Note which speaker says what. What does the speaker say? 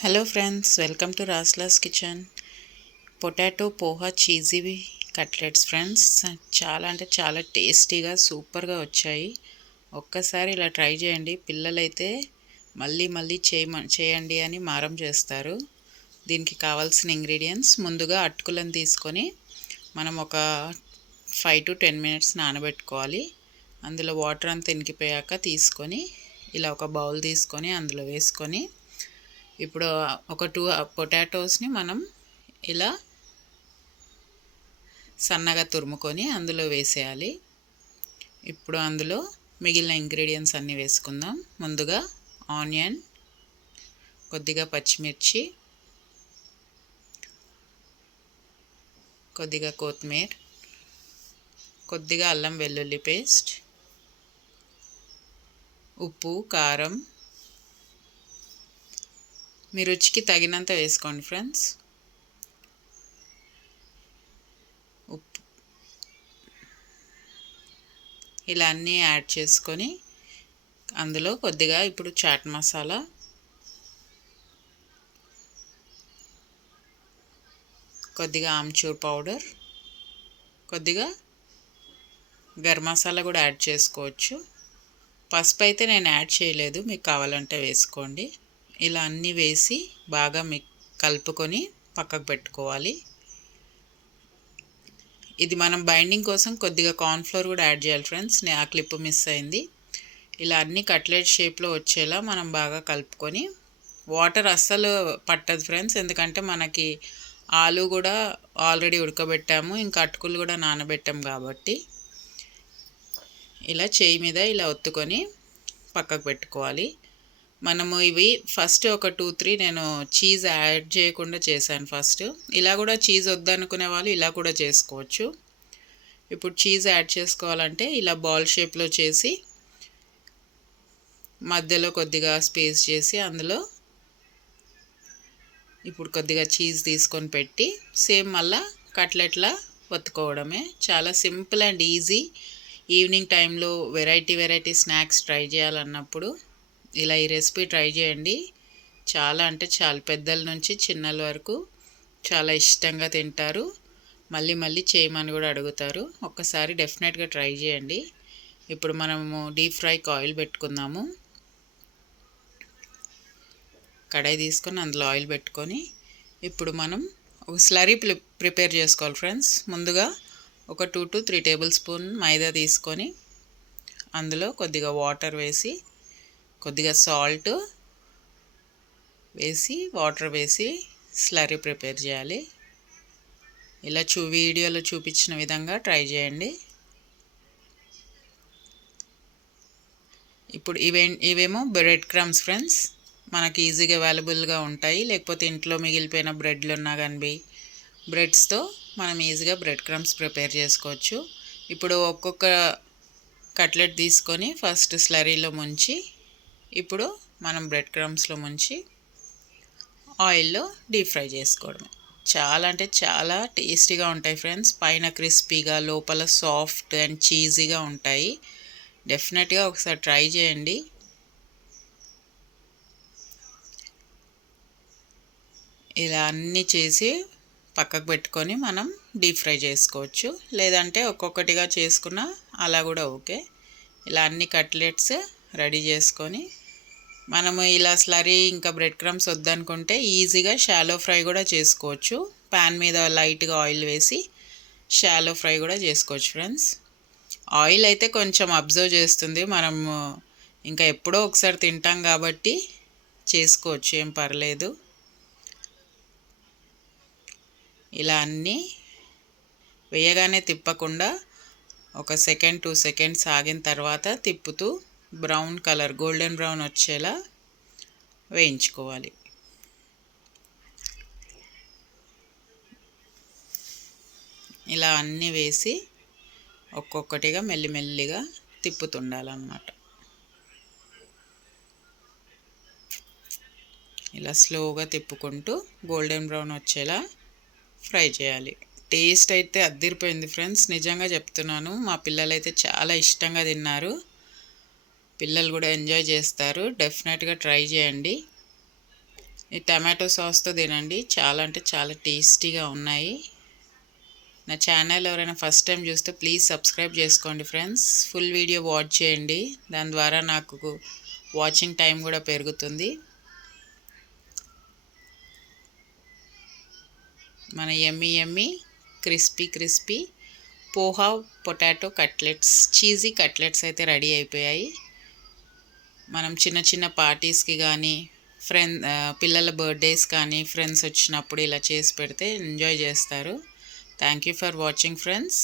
Speaker 1: Hello friends welcome to రాస్లాస్ kitchen potato poha cheesy cutlets friends చాలా అంటే చాలా టేస్టీగా సూపర్గా వచ్చాయి. ఒక్కసారి ఇలా ట్రై చేయండి. పిల్లలైతే మళ్ళీ మళ్ళీ చేయమ చేయండి అని మారం చేస్తారు. దీనికి కావాల్సిన ఇంగ్రీడియంట్స్ ముందుగా అటుకులను తీసుకొని మనం ఒక ఫైవ్ టు టెన్ మినిట్స్ నానబెట్టుకోవాలి. అందులో వాటర్ అంతా ఇంకిపోయాక తీసుకొని ఇలా ఒక బౌల్ తీసుకొని అందులో వేసుకొని ఇప్పుడు ఒక టూ పొటాటోస్ని మనం ఇలా సన్నగా తురుముకొని అందులో వేసేయాలి. ఇప్పుడు అందులో మిగిలిన ఇంగ్రీడియంట్స్ అన్నీ వేసుకుందాం. ముందుగా ఆనియన్ కొద్దిగా పచ్చిమిర్చి కొద్దిగా కొత్తిమీర కొద్దిగా అల్లం వెల్లుల్లి పేస్ట్ ఉప్పు కారం మీ రుచికి తగినంత వేసుకోండి ఫ్రెండ్స్. ఉప్పు. ఇలా అన్నీ యాడ్ చేసుకొని అందులో కొద్దిగా ఇప్పుడు చాట్ మసాలా. కొద్దిగా ఆమ్చూర్ పౌడర్. కొద్దిగా గరం మసాలా కూడా యాడ్ చేసుకోవచ్చు. పసుపు అయితే నేను యాడ్ చేయలేదు. మీకు కావాలంటే వేసుకోండి. ఇలా అన్నీ వేసి బాగా మిక్ కలుపుకొని పక్కకు పెట్టుకోవాలి. ఇది మనం బైండింగ్ కోసం కొద్దిగా కార్న్ఫ్లోర్ కూడా యాడ్ చేయాలి ఫ్రెండ్స్. నేను ఆ క్లిప్ మిస్ అయింది. ఇలా అన్ని కట్లెట్ షేప్లో వచ్చేలా మనం బాగా కలుపుకొని వాటర్ అస్సలు పట్టదు ఫ్రెండ్స్. ఎందుకంటే మనకి ఆలు కూడా ఆల్రెడీ ఉడకబెట్టాము ఇంకా అటుకులు కూడా నానబెట్టాము కాబట్టి. ఇలా చేయి మీద ఇలా ఒత్తుకొని పక్కకు పెట్టుకోవాలి. మనము ఇవి ఫస్ట్ ఒక టూ త్రీ నేను చీజ్ యాడ్ చేయకుండా చేశాను ఫస్ట్. ఇలా కూడా చీజ్ వద్దనుకునే వాళ్ళు ఇలా కూడా చేసుకోవచ్చు. ఇప్పుడు చీజ్ యాడ్ చేసుకోవాలంటే ఇలా బాల్ షేప్లో చేసి మధ్యలో కొద్దిగా స్పేస్ చేసి అందులో ఇప్పుడు కొద్దిగా చీజ్ తీసుకొని పెట్టి సేమ్ మళ్ళా కట్లెట్లా వత్తుకోవడమే చాలా సింపుల్ అండ్ ఈజీ. ఈవినింగ్ టైంలో వెరైటీ వెరైటీ స్నాక్స్ ట్రై చేయాలన్నప్పుడు ఇలా ఈ రెసిపీ ట్రై చేయండి. చాలా అంటే చాలా పెద్దల నుంచి చిన్నల వరకు చాలా ఇష్టంగా తింటారు. మళ్ళీ మళ్ళీ చేయమని కూడా అడుగుతారు. ఒక్కసారి డెఫినెట్గా ట్రై చేయండి. ఇప్పుడు మనము డీప్ ఫ్రైకి ఆయిల్ పెట్టుకుందాము. కడాయి తీసుకొని అందులో ఆయిల్ పెట్టుకొని ఇప్పుడు మనం ఒక స్లరీ ప్రిపేర్ చేసుకోవాలి ఫ్రెండ్స్. ముందుగా ఒక two to three tablespoon maida తీసుకొని అందులో కొద్దిగా వాటర్ వేసి కొద్దిగా సాల్ట్ వేసి వాటర్ వేసి స్లరీ ప్రిపేర్ చేయాలి. ఇలా చూ వీడియోలో చూపించిన విధంగా ట్రై చేయండి. ఇప్పుడు ఇవే ఇవేమో బ్రెడ్ క్రమ్స్ ఫ్రెండ్స్. మనకి ఈజీగా అవైలబుల్గా ఉంటాయి. లేకపోతే ఇంట్లో మిగిలిపోయిన బ్రెడ్లు ఉన్నా కానీ బ్రెడ్స్తో మనం ఈజీగా బ్రెడ్ క్రమ్స్ ప్రిపేర్ చేసుకోవచ్చు. ఇప్పుడు ఒక్కొక్క కట్లెట్ తీసుకొని ఫస్ట్ స్లరీలో ముంచి ఇప్పుడు మనం బ్రెడ్ క్రమ్స్లో ముంచి ఆయిల్లో డీప్ ఫ్రై చేసుకోవడమే. చాలా అంటే చాలా టేస్టీగా ఉంటాయి ఫ్రెండ్స్ పైన క్రిస్పీగా లోపల సాఫ్ట్ అండ్ చీజీగా ఉంటాయి. డెఫినెట్గా ఒకసారి ట్రై చేయండి. ఇలా అన్నీ చేసి పక్కకు పెట్టుకొని మనం డీప్ ఫ్రై చేసుకోవచ్చు. లేదంటే ఒక్కొక్కటిగా చేసుకున్న అలా కూడా ఓకే. ఇలా అన్ని కట్లెట్స్ రెడీ చేసుకొని మనము ఇలా స్లరీ ఇంకా బ్రెడ్ క్రమ్స్ వద్దనుకుంటే ఈజీగా షాలో ఫ్రై కూడా చేసుకోవచ్చు. ప్యాన్ మీద లైట్గా ఆయిల్ వేసి షాలో ఫ్రై కూడా చేసుకోవచ్చు ఫ్రెండ్స్. ఆయిల్ అయితే కొంచెం అబ్జర్వ్ చేస్తుంది. మనము ఇంకా ఎప్పుడో ఒకసారి తింటాం కాబట్టి చేసుకోవచ్చు ఏం పర్లేదు. ఇలా అన్నీ వేయగానే తిప్పకుండా ఒక సెకండ్ టూ సెకండ్స్ ఆగిన తర్వాత తిప్పుతూ బ్రౌన్ కలర్ గోల్డెన్ బ్రౌన్ వచ్చేలా వేయించుకోవాలి. ఇలా అన్నీ వేసి ఒక్కొక్కటిగా మెల్లిమెల్లిగా తిప్పుతుండాలన్నమాట. ఇలా స్లోగా తిప్పుకుంటూ గోల్డెన్ బ్రౌన్ వచ్చేలా ఫ్రై చేయాలి. టేస్ట్ అయితే అద్దరిపోయింది ఫ్రెండ్స్. నిజంగా చెప్తున్నాను మా పిల్లలైతే చాలా ఇష్టంగా తిన్నారు. పిల్లలు కూడా ఎంజాయ్ చేస్తారు. డెఫినెట్గా ట్రై చేయండి. ఈ టమాటో సాస్తో తినండి. చాలా అంటే చాలా టేస్టీగా ఉన్నాయి. నా ఛానల్ ఎవరైనా ఫస్ట్ టైం చూస్తే ప్లీజ్ సబ్స్క్రైబ్ చేసుకోండి ఫ్రెండ్స్. ఫుల్ వీడియో వాచ్ చేయండి. దాని ద్వారా నాకు వాచింగ్ టైం కూడా పెరుగుతుంది. మన yummy yummy crispy crispy poha potato cutlets cheesy cutlets అయితే రెడీ అయిపోయాయి. మనం చిన్న చిన్న పార్టీస్కి కానీ ఫ్రెండ్ పిల్లల బర్త్డేస్ కానీ ఫ్రెండ్స్ వచ్చినప్పుడు ఇలా చేసి పెడితే ఎంజాయ్ చేస్తారు. Thank you for watching friends